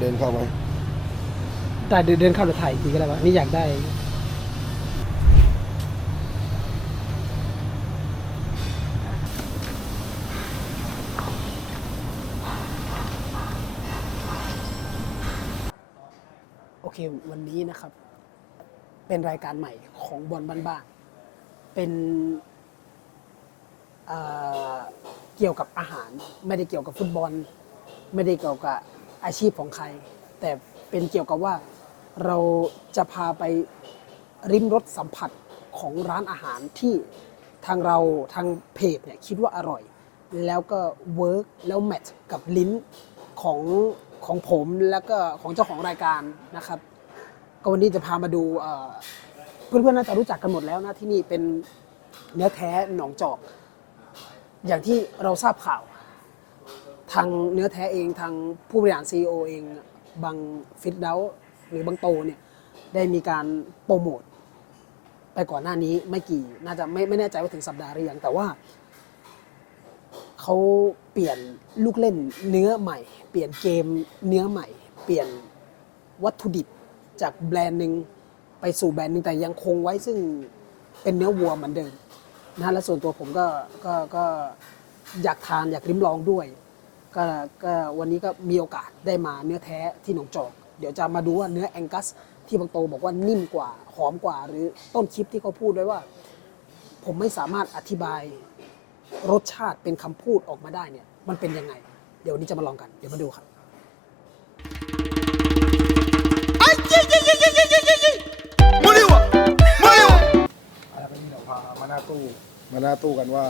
เดินเข้าไหมได้เดินเดินเข้าไปถ่ายอีกทีก็ได้ปะนี่อยากได้ โอเควันนี้นะครับ เป็นรายการใหม่ของบอลบ้านๆเป็นเอ่อเกี่ยวกับอาหาร ไม่ได้เกี่ยวกับฟุตบอล ไม่ได้เกี่ยวกับ อาชีพของใคร แต่เป็นเกี่ยวกับว่าเราจะพาไปริมรสสัมผัสของร้านอาหารที่ทางเราทางเพจเนี่ยคิดว่าอร่อย แล้วก็เวิร์กแล้วแมทช์กับลิ้นของของผมแล้วก็ของเจ้าของรายการนะครับ ก็วันนี้จะพามาดูเพื่อนๆน่าจะรู้จักกันหมดแล้วนะที่นี่เป็นเนื้อแท้หนองจอก อย่างที่เราทราบข่าว ทางเนื้อแท้เองทางผู้บริหารซีอเองบางฟิตเดลหรือบางโตเนี่ยได้มีการโปรโมทไปก่อนหน้านี้ไม่กี่น่าจะไม่ไม่แน่ใจว่าถึงสัปดาห์หรือยังแต่ว่าเขาเปลี่ยนลูกเล่นเนื้อใหม่ เปลี่ยนเกมเนื้อใหม่ เปลี่ยนวัตถุดิบจากแบรนด์หนึ่งไปสู่แบรนด์หนึ่งแต่ยังคงไว้ซึ่งเป็นเนื้อวัวเหมือนเดิมนะและส่วนตัวผมก็ก็ก็อยากทานอยากริมลองด้วย ก็ก็วันนี้ก็มีโอกาสได้มาเนื้อแท้ที่หนองจอก เดี๋ยวจะมาดูว่าเนื้อแองกัส ที่บางโตบอกว่านิ่มกว่าหอมกว่า หรือต้นคลิปที่เขาพูดไว้ว่า ผมไม่สามารถอธิบายรสชาติเป็นคำพูดออกมาได้เนี่ย มันเป็นยังไง เดี๋ยววันนี้จะมาลองกัน เดี๋ยวมาดูครับอะไรก็ที่เราพามาหน้าตู้มาหน้าตู้กันว่า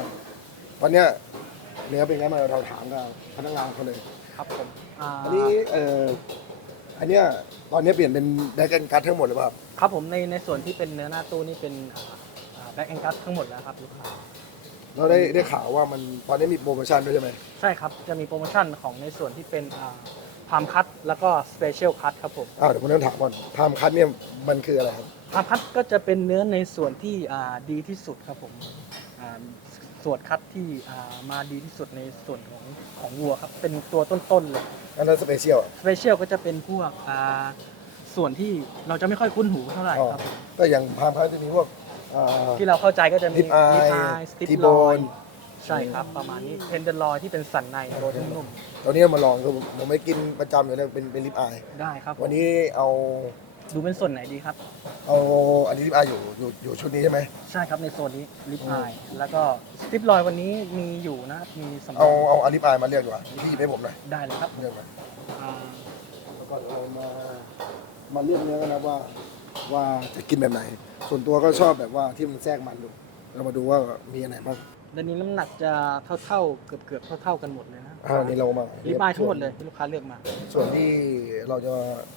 วันเนี้ย เนื้อเป็นไงมางเราถามกับพนักงานเขาเลย ครับผมอ่าอันนี้เอ่ออันเนี้ยตอนนี้เปลี่ยนเป็นแบล็กแอนด์คัททั้งหมดหรือเปล่าครับผมในในส่วนที่เป็นเนื้อหน้าตู้นี่เป็นแบ็กแองกัสทั้งหมดแล้วครับลูกค้า เราได้ได้ข่าวว่ามันตอนนี้มีโปรโมชั่นด้วยใช่ไหมใช่ครับ จะมีโปรโมชั่นของในส่วนที่เป็นพามคัตแล้วก็สเปเชียลคัตครับผมอ้าวเดี๋ยวผมต้องถามก่อนพามคัทเนี่ยมันคืออะไรครับ พามคัตก็จะเป็นเนื้อในส่วนที่อ่าดีที่สุดครับผมอ่า ส่วนคัตที่อ่ามาดีที่สุดในส่วนของของวัวครับ เป็นตัวต้นๆเลยอันนั้นสเปเชียลสเปเชียลก็จะเป็นพวกอ่าส่วนที่เราจะไม่ค่อยคุ้นหูเท่าไหร่ครับผมก็อย่างพามคัทจะมีพวกอ่า ที่เราเข้าใจก็จะมี Lip eye สติป T-bone ลอยใช่ครับ ประมาณนี้เทนเดอร์ลอยที่เป็นสันในโรยนุ่มตอนนี้มาลองคือผมผมไม่กินประจำอยู่แล้วเป็นเป็นลิปอาย ๆได้ครับผมวันนี้เอา ดูเป็นส่วนไหนดีครับ เอาอันนี้ลิปอายอยู่อยู่อยู่ชุดนี้ใช่ไหมใช่ครับในโซนนี้ลิปอายแล้วก็สติปลอยวันนี้มีอยู่นะมีสำรเอาองเอาอันลิปอายมาเรียกดีกว่าพี่หยิบให้ผมหน่อยได้เลยครับเรียกมาอ่าแล้วก็เรามามาเลือกเนื้อกันนะว่าว่าจะกินแบบไหน ส่วนตัวก็ชอบแบบว่าที่มันแทรกมันดูเรามาดูว่ามีอันไหนบ้างด้านนี้น้ำหนักจะเท่าๆเกือบๆเท่าๆกันหมดเลยนะอ่าอันนี้เรามาลิปอายทั้งหมดเลยที่ลูกค้าเลือกมา ส่วนที่เราจะ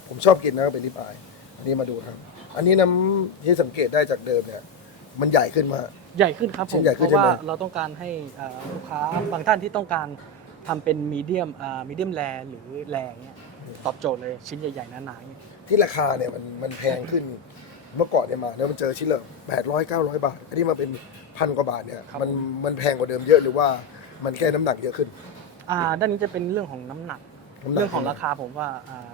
ผมชอบกินนะก็เป็นลิปอาย อันนี้มาดูครับ อันนี้น้ำที่สังเกตได้จากเดิมเนี่ย มันใหญ่ขึ้นมา ใหญ่ขึ้นครับผชิ้มนใหญ่ขึ้เพนราะว่าใช่ไหมเราต้องการให้อ่าลูกค้าบางท่านที่ต้องการทำเป็นมีเดียมอ่ามีเดียมแรหรือแรงเนี้ยตอบโจทย์เลยชิ้นใหญ่ๆหนาๆเนี่ยที่ราคาเนี่ยมันมันแพงขึ้น เมื่อก่อนเนี่ยมาแล้วมันเจอชิ้นละแปดร้อยเก้าร้อยบาท อันนี้มาเป็นพันกว่าบาทเนี่ย มันมันแพงกว่าเดิมเยอะหรือว่ามันแค่น้ำหนักเยอะขึ้น อ่าด้านนี้จะเป็นเรื่องของน้ำหนัก น้ำหนัก เรื่องของราคาผมว่าอ่า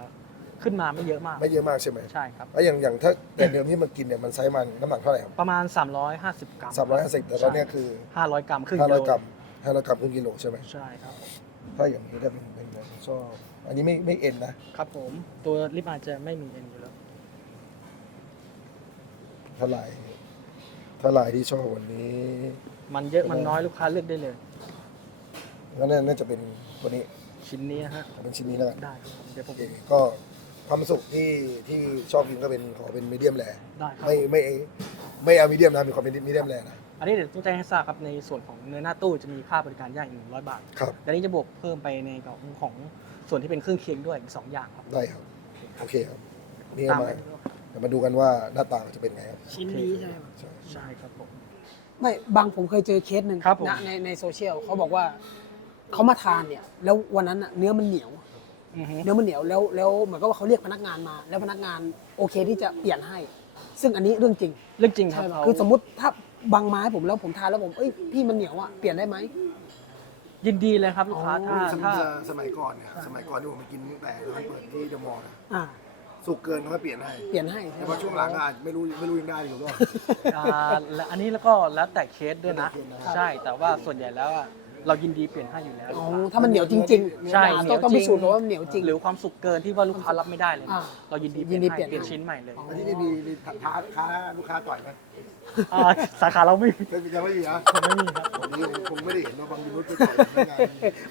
ขึ้นมาไม่เยอะมาก ไม่เยอะมากใช่ไหมใช่ครับ แล้วอย่างอย่างถ้าแต่เดิมที่มันกินเนี่ยมันไซส์มันน้ำหนักเท่าไหร่ครับประมาณ 350 กรัมสามร้อยห้าสิบแต่ตอนเนี้ยคือ 500 กรัมครึ่งห้ากิร้โลอยกรัมห้าร้อยกรัมครึ่งกิโลใช่ไหมใช่ครับ ถ้าอย่างนี้ได้เป็นเป็นเป็นชอบอันนี้ไม่ไม่เอ็นนะครับผมตัวลิปอาจจะไม่มีเอ็นอยู่แล้วเท่าไหร่เท่าไหร่ที่ชอบวันนี้มันเยอะมันน้อยลูกค้าเลือกได้เลยงั้นน่าจะเป็นตัวนี้ชิ้นนี้นะฮะเอาเป็นชิ้นนี้แล้วกันได้ครับผมเดี๋ยวผโอมเคก็ ความสุขที่ที่ชอบกินก็เป็นขอเป็นมีเดียมแรได้ครับ ไม่ไม่ไม่เอามีเดียมนะมีความเป็นมีเดียมแรนะอันนี้เดี๋ยวต้องแจ้งให้ทราบครับในส่วนของเนื้อหน้าตู้จะมีค่าบริการย่างอีก100บาทครับ และนี้จะบวกเพิ่มไปในของของส่วนที่เป็นเครื่องเคียงด้วยอีกสองอย่างครับได้ครับ โอเคครับนี่ตามมาไปเดี๋ยวมาดูกันว่าหน้าตาจะเป็นไงครับชิ้นนี้ใช่ไหมใช่ใช่ครับผม ไม่บางผมเคยเจอเคสหนึ่งครับผม นะในในโซเชียลเขาบอกว่าเขามาทานเนี่ย แล้ววันนั้นน่ะเนื้อมันเหนียว อือฮึ เนื้อมันเหนียวแล้วแล้วเหมือนกับว่าเขาเรียกพนักงานมา แล้วพนักงานโอเคที่จะเปลี่ยนให้ ซึ่งอันนี้เรื่องจริง เรื่องจริงครับใช่ไหมเขาคือสมมติถ้าบางไม้ผมแล้วผมทานแล้วผมเอ้ยพี่มันเหนียวอะเปลี่ยนได้ไหม ยินดีเลยครับลูกค้าอ๋อถ้าถ้า สมัยก่อนเนี่ยสมัยก่อนที่ผมไปกินตั้งแต่ร้านเปิดที่เดอะมอลล์นะอ่า สุกเกินเขาก็เปลี่ยนให้เปลี่ยนให้แต่พอช่วงหลังก็อาจไม่รู้ไม่รู้ยังได้อยู่ก็อ่าและอันนี้แล้วก็แล้วแต่เคสด้วยนะ แล้วแต่เคสนะครับ ใช่แต่ว่าส่วนใหญ่แล้วอะ เรายินดีเปลี่ยนให้อยู่แล้ว อ๋อถ้ามันเหนียวจริงๆใช่อ่าเหนีต้ยอวงต้องจริพิงสูจน์ก่อนว่ามันเหนียวจริง หรือความสุกเกินที่ว่าลูกค้ารับไม่ได้เลย อ่าเรายินดีเปยิลี่ยนนดีให้เปลี่ยน เปลี่ยนชิ้นใหม่เลยอันนี้มีมีท้าท้าลูกค้าต่อยไหมอ่าสาขาเราไม่มียังยังไม่มีนะไม่มีครับผมนี่คงไม่ได้เห็นว่าบางทีรถไปต่อยพนักงาน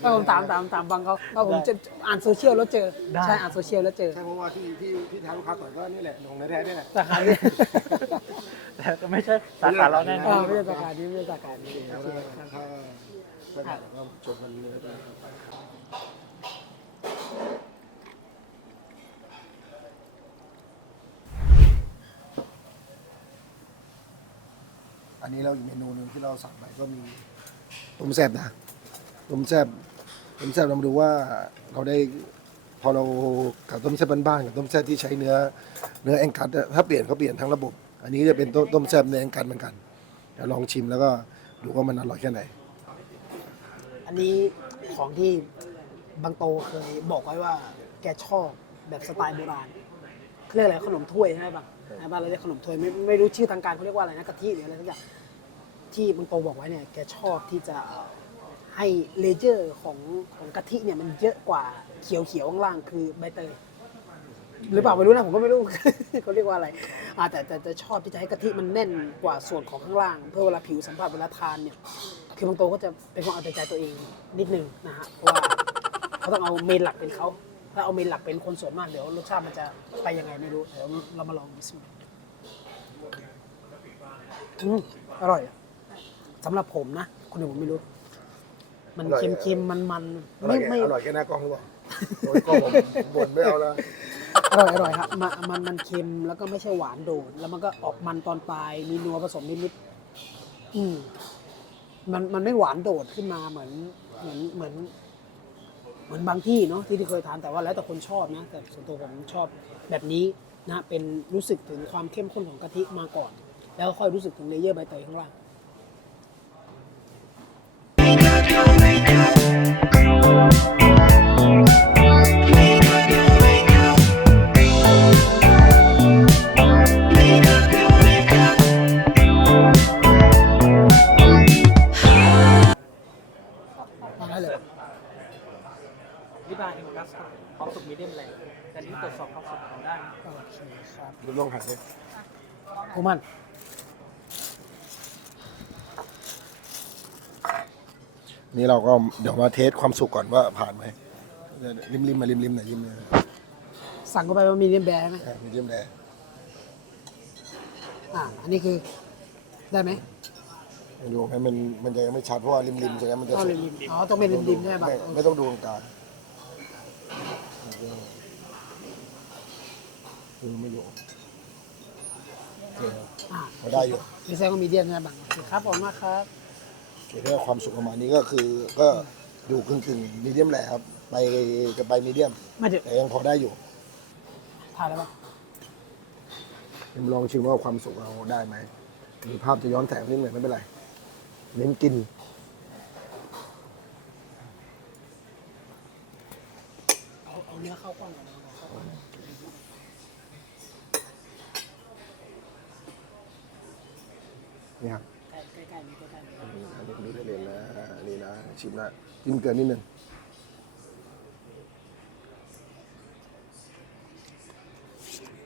ว่าผมตามตามตามฟังเขาว่าผมจะอ่านโซเชียลแล้วเจอได้ใช่อ่านโซเชียลแล้วเจอ ใช่เพราะว่าที่ที่ที่ท้าลูกค้าต่อยก็นี่แหละหนองแท้ๆนี่แหละ สาขานี้แต่ไม่ใช่สาขาเราแน่นเอออนไม่ใช่สาขานี้ไม่ใช่สาขานี้แล้วโอก็เคครับ ถ้า ไม่ผ่านก็จบันเลยอันนี้เราอีกเมนูหนึ่งที่เราสั่งไปก็มีต้มแซ่บนะต้มแซ่บต้มแซ่บเรามาดูว่าเราได้พอเรากับต้มแซ่บบ้านๆกับต้มแซ่บที่ใช้เนื้อ เนื้อแองกัดถ้าเปลี่ยนเขาเปลี่ยนทั้งระบบ อันนี้จะเป็นต้มต้มแซ่บเนื้อแองกัดเหมือนกันเดี๋ยวลองชิมแล้วก็ดูว่ามันอร่อยแค่ไหน นนี้ของที่บางโตเคยบอกไว้ว่าแกชอบแบบสไตล์โบราณเขาเรียกอะไรขนมถ้วยใช่ไหมบางบ้านเราเรียกขนมถ้วยไม่ไม่รู้ชื่อทางการเขาเรียกว่าอะไรนะกะทิหรืออะไรสักอย่างที่บางโตบอกไว้เนี่ยแกชอบที่จะให้เลเยอร์ของของกะทิเนี่ยมันเยอะกว่าเขียวเขียวข้างล่างคือใบเตยหรือเปล่าไม่รู้นะผมก็ไม่รู้ เขาเรียกว่าอะไรอ่าแต่แต่แต่ชอบที่จะให้กะทิมันแน่นกว่าส่วนของข้างล่าง เพื่อเวลาผิวสัมผัสเวลาทานเนี่ย คือบางโตก็จะเป็นคนเอาแต่ใจตัวเองนิดนึงนะฮะเพราะว่าเขาต้องเอาเมนหลักเป็นเขาถ้าเอาเมนหลักเป็นคนส่วนมากเดี๋ยวรสชาติมันจะไปยังไงไม่รู้เดี๋ยวเรามาลองบิสมิลลาห์อืมอร่อยสำหรับผมนะคนอื่นผมไม่รู้ มันอร่อยเค็มๆมันๆอร่อไม่ยแค่ไม่ อร่อยแค่หน้ากล้องหรือเปล่าโดนกล้องผมบ่นไม่เอาแล้วอร่อยอร่อยครับมันมันมันเค็มแล้วก็ไม่ใช่หวานโดดแล้วมันก็ออกมันตอนปลายมีนัวผสมนิดๆอืม มันมันไม่หวานโดดขึ้นมาเหมือนเหมือนเหมือนเหมือนบางที่เนาะที่ที่เคยทานแต่ว่าแล้วแต่คนชอบนะ แต่ส่วนตัวผมชอบแบบนี้นะเป็นรู้สึกถึงความเข้มข้นของกะทิมาก่อน แล้วค่อยรู้สึกถึงเลเยอร์ใบเตยข้างล่าง โอมัน นี่เราก็เดี๋ยวมาเทสความสุกก่อนว่าผ่านไหมริมริมๆมาริมริมๆหน่อยริมเลยสั่งเข้าไปว่ามีเลียมแบร์ไหมมีริมแดงอ่าอันนี้คือได้ไหมดูให้มันมันจะยังไม่ชัดเพราะว่าริมริมๆใช่ไหมมันจะเอาสุริกมๆอ๋อต้องเป็นริมๆใช่ไหมไม่ไม่ต้องดูตรงกลางดูไม่อยู่โอเคครับ อ่า พอ ได้อยู่มีแซงก็มีเดียมใช่ไหมบังโอเคครับผมมากครับโอเคถ้าความสุขประมาณนี้ก็คือก็อยู่กึ่งกึ่งมีเดียมแหละครับ ไปกับไปมีเดียมไม่เดี๋ยวแต่ยังพอได้อยู่ทานแล้วป่ะเดี๋ยวลองชิมว่าความสุขเราได้ไหมมีภาพจะย้อนแสงนิดหน่อยไม่เป็นไรเน้นกินเอาเอาเนื้อเข้ากล้องก่อน นี่ครับใกล้ใกล้ใกล้ๆนี่ใกล้ๆนี่อันนี้ดูได้เลยนะอันนี้นะชิมนะจิ้มเกินนิดนึง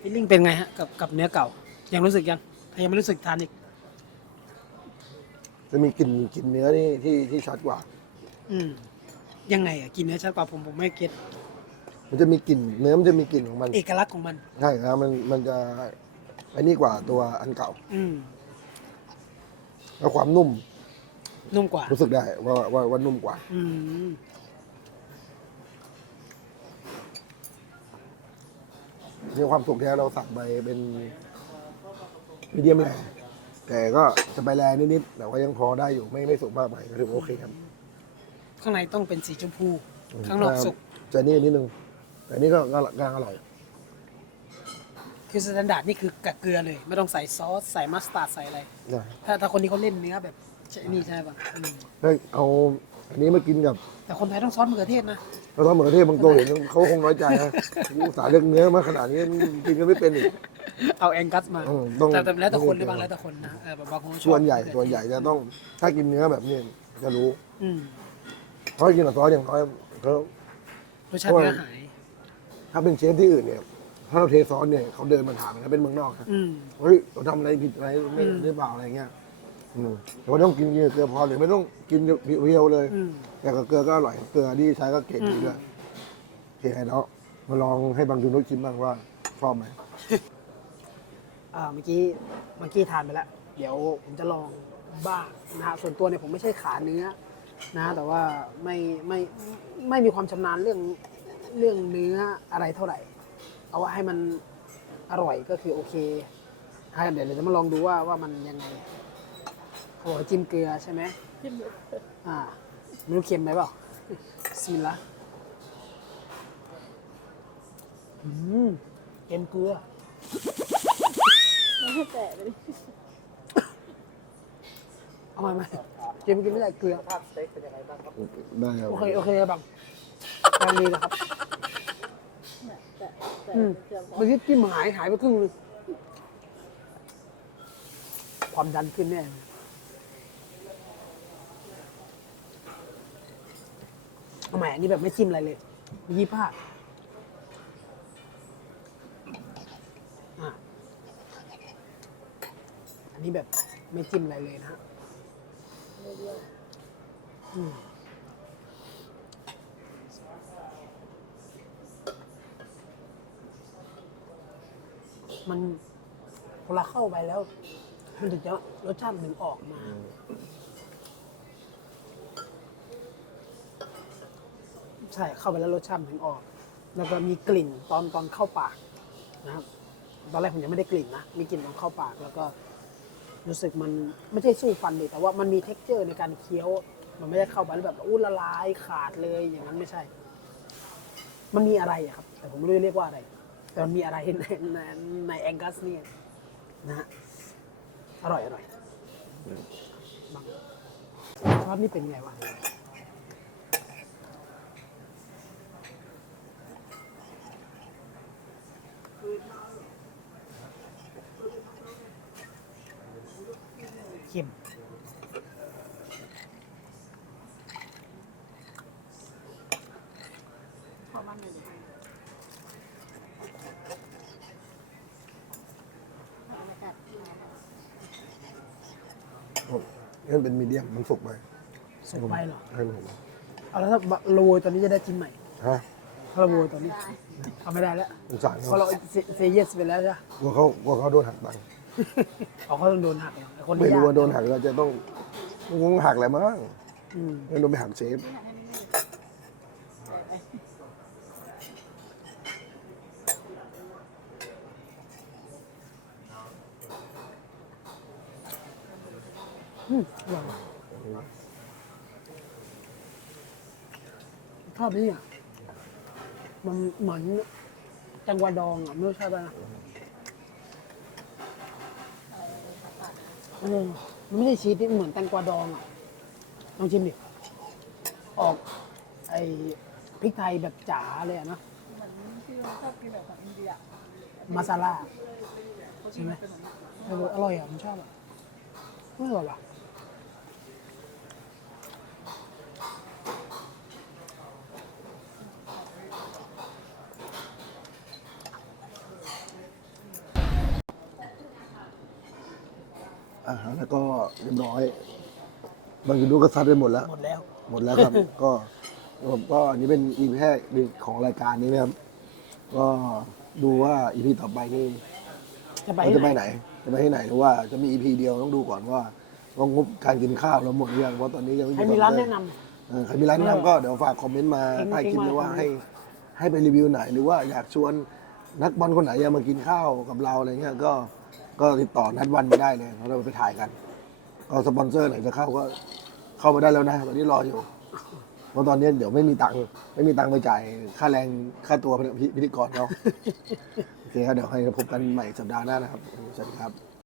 ฟีลลิ่งเป็นไงฮะกับกับเนื้อเก่า ยังรู้สึกยังถ้ายังไม่รู้สึกทานอีก จะมีกลิ่นกลิ่นเนื้อนี่ที่ที่ชัดกว่า อืมยังไงอะกินเนื้อชัดกว่าผมผมไม่เก็ตมันจะมีกลิ่นเนื้อมันจะมีกลิ่นของมันเอกลักษณ์ของมัน ใช่ครับมันมันจะไอ้นี่กว่าตัวอันเก่า อืม แล้วความนุ่มนุ่มกว่า รู้สึกได้ว่าว่าว่านุ่มกว่า อืมนี่ความสุขที่เราสั่งไปเป็นมีเดียมแรแต่ก็จะไปแรงนิดๆแต่ว่ายังพอได้อยู่ไม่ไม่สุกมากไปก็ถือว่าโอเคครับข้างในต้องเป็นสีชมพู ข้างนอกสุก จะนี่นิดนึงแต่นี่ก็ก็กำลังอร่อย คือสแตนดาร์ดนี่คือกับเกลือเลย ไม่ต้องใส่ซอส ใส่มัสตาร์ดใส่อะไรนะถ้าถ้าคนที่เขาเล่นเนื้อแบบใช่นี่ใช่ป่ะอืมเฮ้ยเอาอันนี้มากินกับแต่คนไทยต้องซอสมะเขือเทศนะ เราทำเหมือนประเทศบางตัวเห็นเขาคงน้อยใจนะอุตส่าห์เลือกเนื้อมาขนาดนี้กินกันไม่เป็นอีก เอาแองกัสมาเออต้องแต่แต่แล้วแต่คนหรือบางแล้วแต่คนนะเออแบบบางคนชอบส่วนใหญ่มะเขือเทศส่วนใหญ่จะต้องถ้ากินเนื้อแบบนี้จะรู้อืมเพราะกินกับซอสอย่างน้อยเขารสชาติเนื้อหาย ถ้าเป็นเชฟที่อื่นเนี่ย ถ้าเราเทซอสเนี่ยเขาเดินมาถามนะเป็นเมืองนอกนะอืม เฮ้ยเราทำอะไรผิดอะไรไม่อืม หรือเปล่าอะไรเงี้ยอืมแต่ว่าต้องกินเกลือพอหรือไม่ต้องกินเพียวๆเลย อืม แต่กับเกลือก็อร่อย เกลือที่ใช้ก็เก่งดีด้วยโอเคเนาะมาลองให้บางจุนนุชชิมบ้างว่าชอบไหมอ่าเมื่อกี้เมื่อกี้ทานไปแล้ว เดี๋ยวผมจะลองบ้างนะฮะส่วนตัวเนี่ยผมไม่ใช่ขาเนื้อนะ แต่ว่าไม่ไม่ไม่มีความชำนาญเรื่องเรื่องเนื้ออะไรเท่าไหร่ เอาว่าให้มันอร่อยก็คือโอเคอะเดี๋ยวเราจะมาลองดูว่าว่ามันยังไงเขาบอกว่าจิ้มเกลือใช่ไหมอ่าไม่รู้เค็มไหมเปล่าซิมละอืมเค็มเกลือไม่ให้แตะเลยเอามาไหมเจมส์กินไม่ได้เกลือภาพสเต็กเป็นยังไงบ้างครับได้ครับโอเค โอเคครับบังกำลังดีนะครับ เนี่ยแตะแตะ อืมเมื่อกี้จิ้มหายหายไปครึ่งนึงความดันขึ้นแน่เลยเอาใหม่อันนี้แบบไม่จิ้มอะไรเลย ยี่ห้าอันนี้แบบไม่จิ้มอะไรเลยนะฮะ อืมมันเวลาเข้าไปแล้ว มันถึงจะรสชาติมันถึงออกมา ใช่เข้าไปแล้วรสชาติมันถึงออก แล้วก็มีกลิ่นตอนตอนเข้าปากนะครับ ตอนแรกผมยังไม่ได้กลิ่นนะมีกลิ่นตอนเข้าปาก แล้วก็ รู้สึกมันไม่ใช่สู้ฟันเลยแต่ว่ามันมีเท็กเจอร์ในการเคี้ยว มันไม่ได้เข้าไปแล้วแบบอู้ละลายขาดเลยอย่างนั้นไม่ใช่ มันมีอะไรอะครับ แต่ผมไม่รู้จะเรียกว่าอะไร แต่มันมีอะไรในในในแองกัสเนี่ยนะฮะอร่อยอร่อยบังซอสนี่เป็นไงวะเค็ม ขอมันหน่อยดิเอามากัด นี่มันเป็นมีเดียมมันสุกไปสุกไปเหรอให้ผมเอาแล้วถ้าโรยตอนนี้จะได้กินใหม่ฮะถ้าเราโรยตอนนี้ได้เอาไม่ได้แล้วสงสารเพเขาราะเราเซเยสไปแล้วใช่ไหมกลัวเขากลัวเขาโดนหักตังค์เอาเขาต้องโดนหักเหรออ้คนที่ไม่รู้ว่าโดนยกหักเราจะต้องคงหักแหละมั้งอืมไม่โดนไปหักเชฟ ที่ไหนให้มันนี่แตะไป อืมอ ร่อยว่ะชอบนี่อะ มันเหมือนแตงกวาดองอะไม่รู้ใช่ป่ะนะเออมันไม่ใช่ชีสที่เหมือนแตงกวาดองอะลองชิมดิ ออก ไอ้พริกไทยแบบจ๋าเลยอะนะ เหมือนที่เราชอบกินแบบของอินเดียมาซาล่า เขากินเป็นแบบนั้น เอออร่อยอะผมชอบอะไม่อร่อยว่ะ อาหารแล้วก็เรียบร้อยบางทีดูก็ซัดไปหมดแล้ว หมดแล้ว หมดแล้วครับ ก็ผมก็อันนี้เป็นอีพีแรกของรายการนี้นะครับ ก็ดูว่าอีพีต่อไปนี่จะไปเราที่จะไปไหไหนนจะไปที่ไหนหรือว่าจะมีอีพีเดียวต้องดูก่อนว่าว่างบการกินข้าวเราหมดหรือยังเพราะตอนนี้ยังไม่ให้มีมีร้านคอแนะเฟินร์มำเออใครมีร้านแนะนำก็เดี๋ยวฝากคอมเมนต์มาทิ้งใต้คลิปทิ้งเลยว่าไว้ให้ให้ไปรีวิวไหนหรือว่าอยากชวนนักบอลคนไหนอยากมากินข้าวกับเราอะไรเงี้ยก็ ก็ติดต่อนัดวันไปได้เลยเราไปถ่ายกัน ก็สปอนเซอร์ไหนจะเข้าก็เข้ามาได้แล้วนะตอนนี้รออยู่เพราะตอนนี้เดี๋ยวไม่มีตังค์ไม่มีตังค์ไปจ่ายค่าแรงค่าตัวพิธีกรเขาโอเคครับเดี๋ยวให้พบกันใหม่สัปดาห์หน้านะครับสวัสดีครับ